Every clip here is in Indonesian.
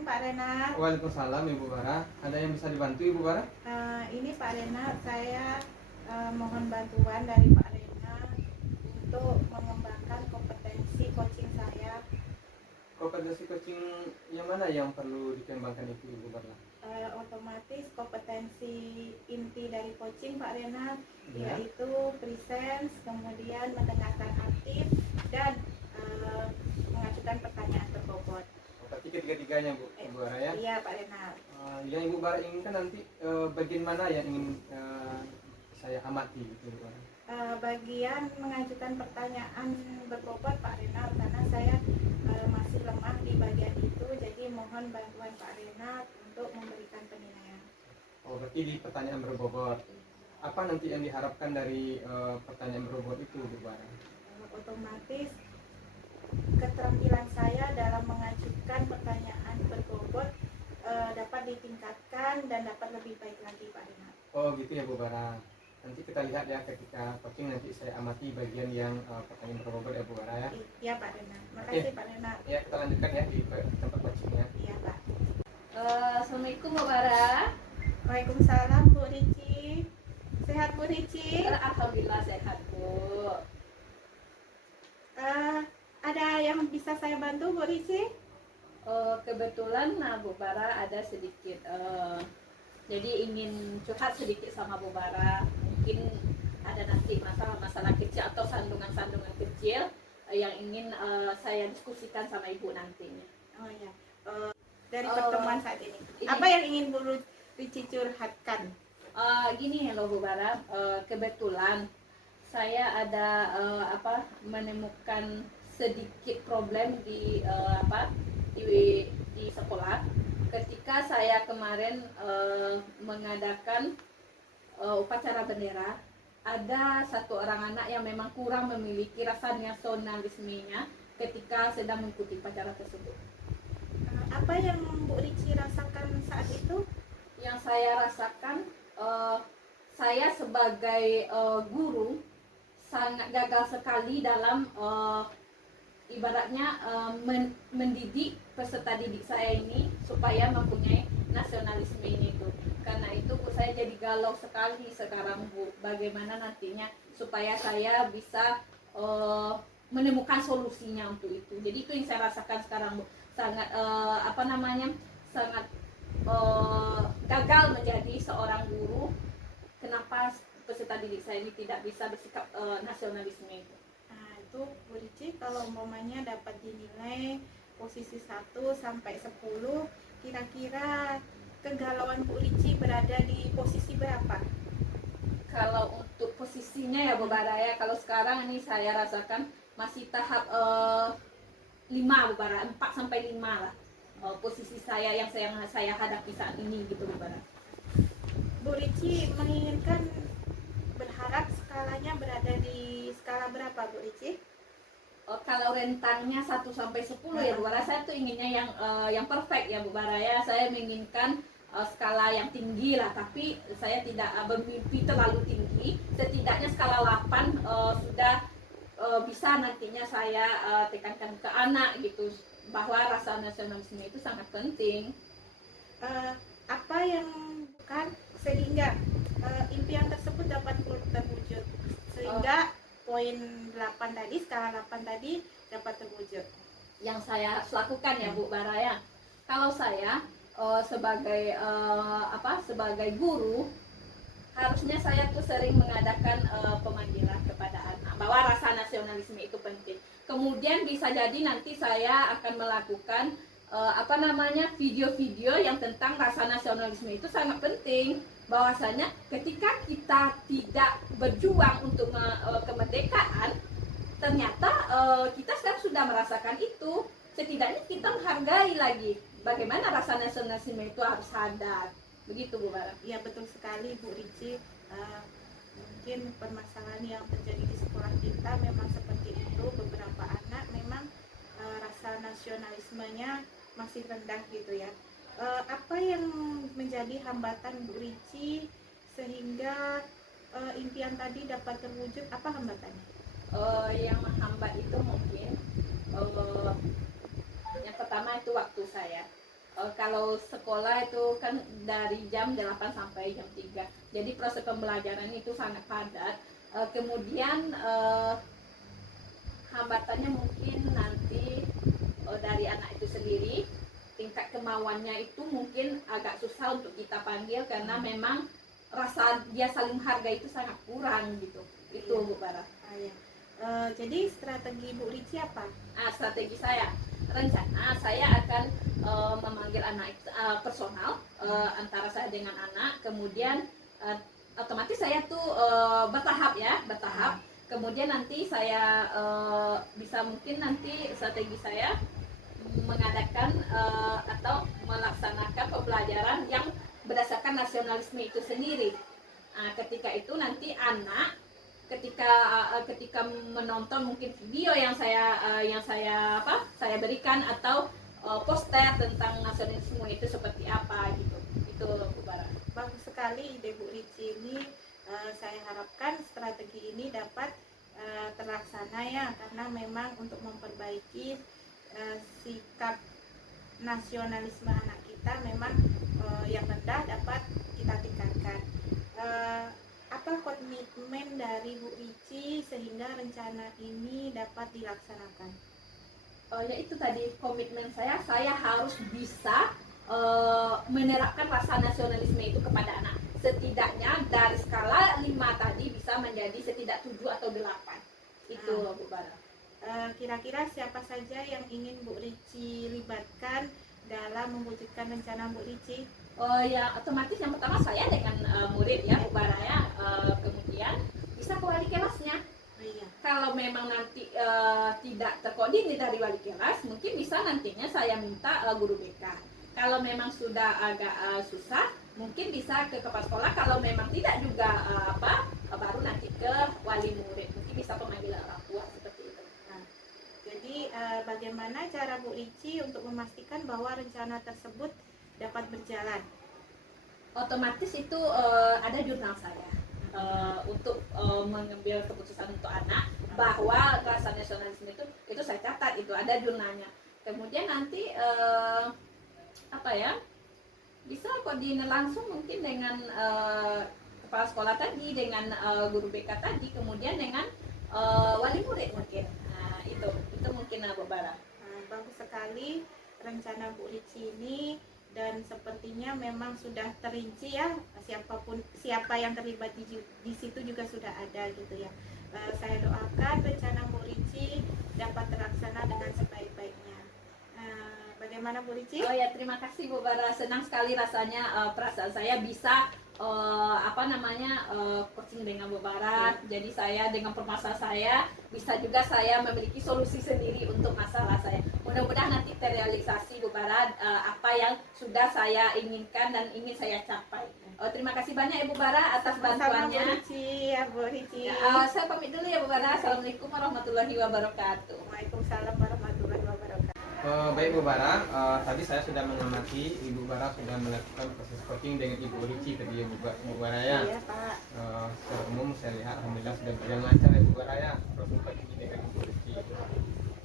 Assalamualaikum Pak Renat. Waalaikumsalam Ibu Bara. Ada yang bisa dibantu Ibu Bara? Ini Pak Renat, saya mohon bantuan dari Pak Renat untuk mengembangkan kompetensi coaching saya. Kompetensi coaching yang mana yang perlu dikembangkan itu Ibu Bara? Otomatis kompetensi inti dari coaching Pak Renat, Ya. yaitu presence, kemudian mendengarkan aktif, dan mengajukan pertanyaan berbobot. Berarti ketiga-tiganya Ibu Bara ya? Iya Pak Renat. Yang Ibu Bara inginkan nanti bagian mana yang ingin saya amati gitu, Ibu Bara? Bagian mengajukan pertanyaan berbobot Pak Renat, karena saya masih lemah di bagian itu, jadi mohon bantuan Pak Renat untuk memberikan penilaian. Berarti di pertanyaan berbobot. Apa nanti yang diharapkan dari pertanyaan berbobot itu Ibu Bara? Otomatis keterampilan saya dalam mengajukan pertanyaan berbobot dapat ditingkatkan dan dapat lebih baik lagi Pak Renat. Gitu ya Bu Bara. Nanti kita lihat ya ketika coaching, nanti saya amati bagian yang pertanyaan berbobot ya Bu Bara ya. Iya Pak Renat. Makasih Pak Renat. Ya, kita lanjutkan ya di tempat coachingnya. Iya Pak. Assalamualaikum Bu Bara. Waalaikumsalam Bu Rici. Sehat Bu Rici? Alhamdulillah sehat Bu. Ada yang bisa saya bantu Bu Rici? Kebetulan Bu Bara ada sedikit jadi ingin curhat sedikit sama Bu Bara. Mungkin ada nanti masalah-masalah kecil atau sandungan-sandungan kecil yang ingin saya diskusikan sama Ibu nantinya. Oh ya. Dari pertemuan saat ini. Apa yang ingin Bu Rici curhatkan? Gini loh Bu Bara, kebetulan saya ada menemukan sedikit problem di di sekolah ketika saya kemarin mengadakan upacara bendera. Ada satu orang anak yang memang kurang memiliki rasa nasionalismenya ketika sedang mengikuti upacara tersebut. Apa yang Bu Rici rasakan saat itu? Yang saya rasakan, saya sebagai guru sangat gagal sekali dalam ibaratnya mendidik peserta didik saya ini supaya mempunyai nasionalisme ini tuh. Karena itu Bu, saya jadi galau sekali sekarang Bu, bagaimana nantinya supaya saya bisa menemukan solusinya untuk itu. Jadi itu yang saya rasakan sekarang Bu, sangat sangat gagal menjadi seorang guru. Kenapa peserta didik saya ini tidak bisa bersikap nasionalisme itu? Itu Bu Rici, kalau umpamanya dapat dinilai posisi 1 sampai 10, kira-kira kegalauan Bu Rici berada di posisi berapa? Kalau untuk posisinya ya Bu Bara ya, kalau sekarang ini saya rasakan masih tahap 5 Bu Bara, 4 sampai 5 lah posisi saya yang saya hadapi saat ini gitu Bu Bara. Bu Rici menginginkan, berharap skalanya berada di skala berapa Bu Rici? Kalau rentangnya 1 sampai 10 ya Bu Bara, saya tuh inginnya yang perfect ya Bu Bara ya. Saya menginginkan skala yang tinggi lah, tapi saya tidak bermimpi terlalu tinggi. Setidaknya skala 8 sudah bisa nantinya saya tekankan ke anak gitu, bahwa rasa nasionalisme itu sangat penting. Apa yang bukan sehingga impian tersebut dapat terwujud, sehingga poin 8 tadi, skala 8 tadi dapat terwujud? Yang saya harus lakukan ya Bu Bara ya, kalau saya sebagai sebagai guru, harusnya saya tuh sering mengadakan pemanggilan kepada anak bahwa rasa nasionalisme itu penting. Kemudian bisa jadi nanti saya akan melakukan video-video yang tentang rasa nasionalisme itu sangat penting. Bahwasanya ketika kita tidak berjuang untuk kemerdekaan, ternyata kita sekarang sudah merasakan itu. Setidaknya kita menghargai lagi bagaimana rasa nasionalisme itu harus sadar. Begitu Bu Bara. Iya betul sekali Bu Rici. Mungkin permasalahan yang terjadi di sekolah kita memang seperti itu. Beberapa anak memang rasa nasionalismenya masih rendah gitu ya. Apa yang menjadi hambatan Bu Rici sehingga impian tadi dapat terwujud? Apa hambatannya? Yang menghambat itu mungkin yang pertama itu waktu saya. kalau sekolah itu kan dari jam 8 sampai jam 3. Jadi proses pembelajaran itu sangat padat. Kemudian hambatannya mungkin nanti dari anak itu sendiri, tingkat kemauannya itu mungkin agak susah untuk kita panggil karena memang rasa dia saling menghargai itu sangat kurang gitu. Itu Iya. Bu Bara. Ya. Jadi strategi Bu Rici apa? Strategi saya, rencana saya akan memanggil anak personal antara saya dengan anak, kemudian otomatis saya tuh bertahap ya, bertahap. Kemudian nanti saya bisa mungkin nanti strategi saya mengadakan atau melaksanakan pembelajaran yang berdasarkan nasionalisme itu sendiri. Ketika itu nanti anak ketika menonton mungkin video yang saya berikan atau poster tentang nasionalisme itu seperti apa gitu. Itu Bu Bara. Bagus sekali ide Bu Rici ini. Saya harapkan strategi ini dapat terlaksana ya, karena memang untuk memperbaiki sikap nasionalisme anak kita memang yang rendah dapat kita tingkatkan. Apa komitmen dari Bu Rici sehingga rencana ini dapat dilaksanakan? Ya itu tadi komitmen saya harus bisa menerapkan rasa nasionalisme itu kepada anak. Setidaknya dari skala 5 tadi bisa menjadi setidak 7 atau 8. Itu Bu Bara. Kira-kira siapa saja yang ingin Bu Rici libatkan dalam mewujudkan rencana Bu Rici? Ya otomatis yang pertama saya dengan murid ya Bu Bara ya. Kemudian bisa ke wali kelasnya. Iya. Kalau memang nanti tidak terkoordinir dari wali kelas, mungkin bisa nantinya saya minta guru BK. Kalau memang sudah agak susah, mungkin bisa ke kepala sekolah. Kalau memang tidak juga baru nanti ke wali murid. Mungkin bisa pemanggilan orang tua seperti itu. Jadi bagaimana cara Bu Rici untuk memastikan bahwa rencana tersebut dapat berjalan? Otomatis itu ada jurnal saya untuk mengambil keputusan untuk anak bahwa rasa nasionalisme itu saya catat, itu ada jurnalnya. Kemudian nanti bisa koordinir langsung mungkin dengan kepala sekolah tadi, dengan guru BK tadi, kemudian dengan wali murid mungkin. Itu mungkin Bu Bara. Bagus sekali rencana Bu Rici ini, dan sepertinya memang sudah terinci ya, siapa yang terlibat di situ juga sudah ada gitu ya. Saya doakan rencana Bu Rici dapat terlaksana dengan sebaik-baiknya. Bagaimana Bu Rici? Oh ya, terima kasih Bu Bara, senang sekali rasanya perasaan saya bisa coaching dengan Bu Bara. Jadi saya dengan permasalahan saya bisa juga saya memiliki solusi sendiri untuk masalah saya. Mudah-mudahan nanti terrealisasi Bu Bara apa yang sudah saya inginkan dan ingin saya capai. Terima kasih banyak Ibu Bara atas bantuannya. Bu Rici. Saya pamit dulu ya Bu Bara. Assalamualaikum warahmatullahi wabarakatuh. Waalaikumsalam warahmatullahi wabarakatuh. Baik Bu Bara, tadi saya sudah mengamati Ibu Bara sudah melakukan proses coaching dengan Ibu Rici tadi ya Bu Bara ya. Iya Pak. Secara umum saya lihat alhamdulillah sudah berjalan lancar ya Bu Bara ya, proses coaching dengan Ibu Rici.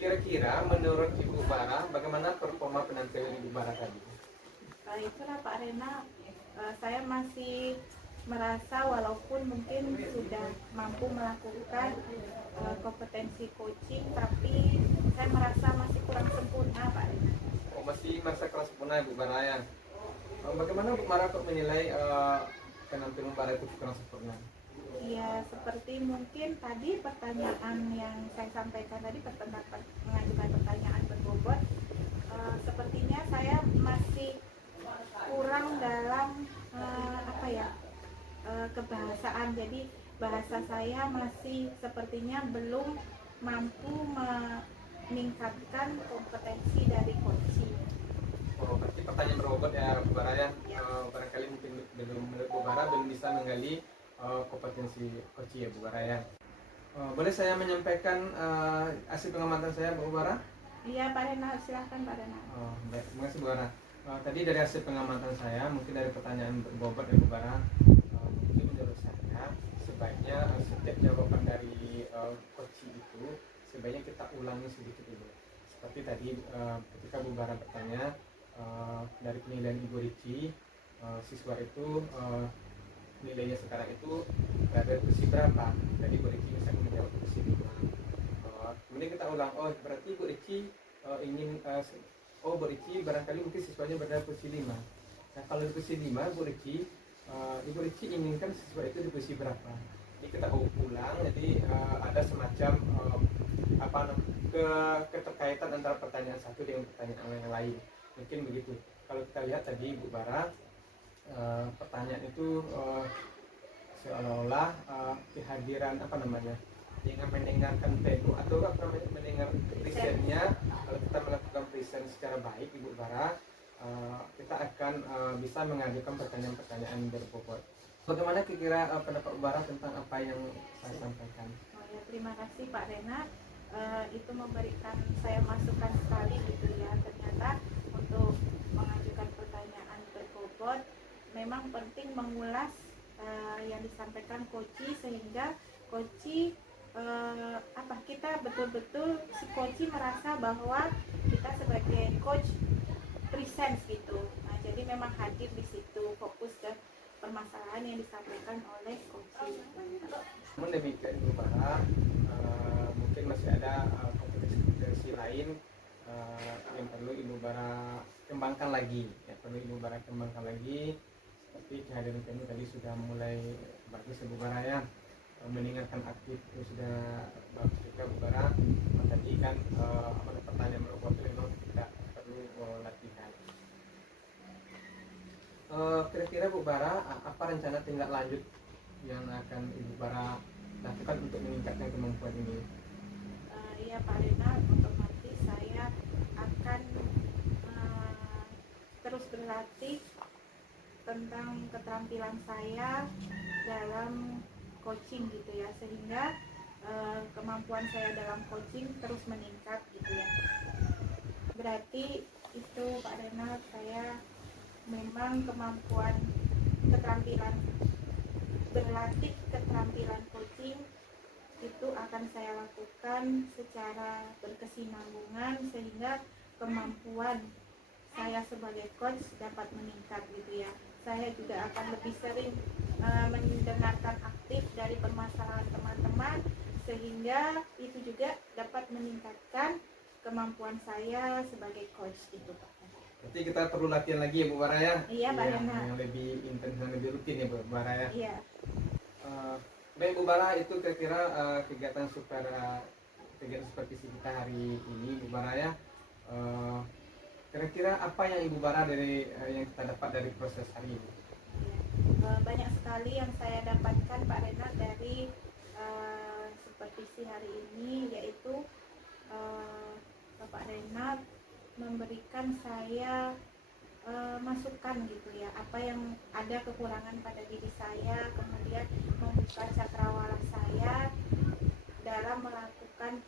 Kira-kira menurut Ibu Bara bagaimana performa penampilan Ibu Bara tadi? Itulah Pak Rena, saya masih merasa walaupun mungkin sudah mampu melakukan kompetensi coaching, tapi saya merasa masih kurang sempurna Pak Rena. Masih merasa kurang sempurna Ibu Bara ya. Bagaimana Bu Bara kok menilai penampilan Bu Bara itu kurang sempurna? Ya seperti mungkin tadi pertanyaan yang saya sampaikan tadi, mengajukan pertanyaan berbobot, sepertinya saya masih kurang dalam kebahasaan. Jadi bahasa saya masih sepertinya belum mampu meningkatkan kompetensi dari coaching. Berarti pertanyaan berbobot ya Bu Bara ya. Barangkali mungkin menurut Bu Bara belum bisa menggali kompetensi coaching ya Bu Bara ya. Boleh saya menyampaikan hasil pengamatan saya Bu Bara? Iya Pak Rena, silahkan Pak Rena. Baik, terima kasih Bu Bara. Tadi dari hasil pengamatan saya, mungkin dari pertanyaan berbobot ya Bu Bara, mungkin menurut saya sebaiknya setiap jawaban dari coaching itu sebaiknya kita ulangi sedikit dulu. Seperti tadi ketika Bu Bara bertanya dari penilaian Ibu Ricci, siswa itu nilainya sekarang itu berada di posisi berapa. Jadi Ibu Ricci misalnya menjawab posisi 5. Kemudian kita ulang, oh berarti Ibu Ricci Bu Ricci barangkali mungkin siswanya berada di posisi 5. Nah kalau di posisi 5 Bu Ricci, Ibu Ricci inginkan siswa itu di posisi berapa. Jadi kita ulang, jadi ada semacam keterkaitan antara pertanyaan satu dengan pertanyaan yang lain. Mungkin begitu. Kalau kita lihat tadi Bu Bara, pertanyaan itu seolah-olah kehadiran dengan mendengarkan PEDU atau mendengar presentnya. Kalau kita melakukan present secara baik Ibu Bara, kita akan bisa mengajukan pertanyaan-pertanyaan berbobot. Bagaimana kira-kira pendapat Bu Bara tentang apa yang saya sampaikan? Oh ya, terima kasih Pak Renat. Itu memberikan saya masukan sekali gitu ya. Ternyata untuk mengajukan pertanyaan berbobot memang penting mengulas yang disampaikan Koci, sehingga Koci kita betul-betul si Koci merasa bahwa kita sebagai coach present gitu. Nah, jadi memang hadir di situ, fokus ke permasalahan yang disampaikan oleh Koci. Namun demikian Bu Bara, mungkin masih ada kompetensi lain yang perlu Ibu Bara kembangkan lagi. Seperti kehadiran kami tadi sudah mulai bagus Ibu Bara ya, mendengarkan aktif itu sudah bagus juga Bu Bara. Tadi kan pertanyaan berbobot itu memang tidak perlu latihan. Kira-kira Bu Bara, apa rencana tindak lanjut yang akan Ibu Bara lakukan untuk meningkatkan kemampuan ini? Iya Pak Renat, otomatis saya akan terus berlatih tentang keterampilan saya dalam coaching gitu ya, sehingga kemampuan saya dalam coaching terus meningkat gitu ya. Berarti itu Pak Renat, saya memang berlatih keterampilan coaching itu akan saya lakukan secara berkesinambungan sehingga kemampuan saya sebagai coach dapat meningkat gitu ya. Saya juga akan lebih sering mendengarkan aktif dari permasalahan teman-teman, sehingga itu juga dapat meningkatkan kemampuan saya sebagai coach gitu Pak. Berarti kita perlu latihan lagi ya Bu Bara ya? Iya Pak Renat. Yang lebih intens dan lebih rutin ya Bu Bara ya? Iya. Baik Bu Bara, itu kira-kira kegiatan seperti kita hari ini Bu Bara ya. Kira-kira apa yang Ibu Bara yang kita dapat dari proses hari ini? Banyak sekali yang saya dapatkan Pak Renat dari supervisi hari ini, yaitu Bapak Renat memberikan saya masukan gitu ya, apa yang ada kekurangan pada diri saya, kemudian membuka cakrawala saya dalam melakukan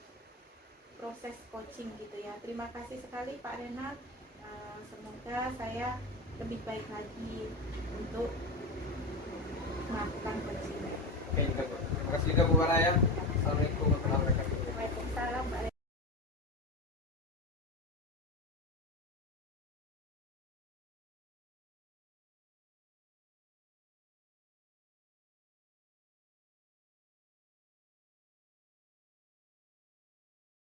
proses coaching gitu ya. Terima kasih sekali Pak Renat. Semoga saya lebih baik lagi untuk melakukan coaching. Oke, terima kasih juga Bu Bara ya. Assalamualaikum.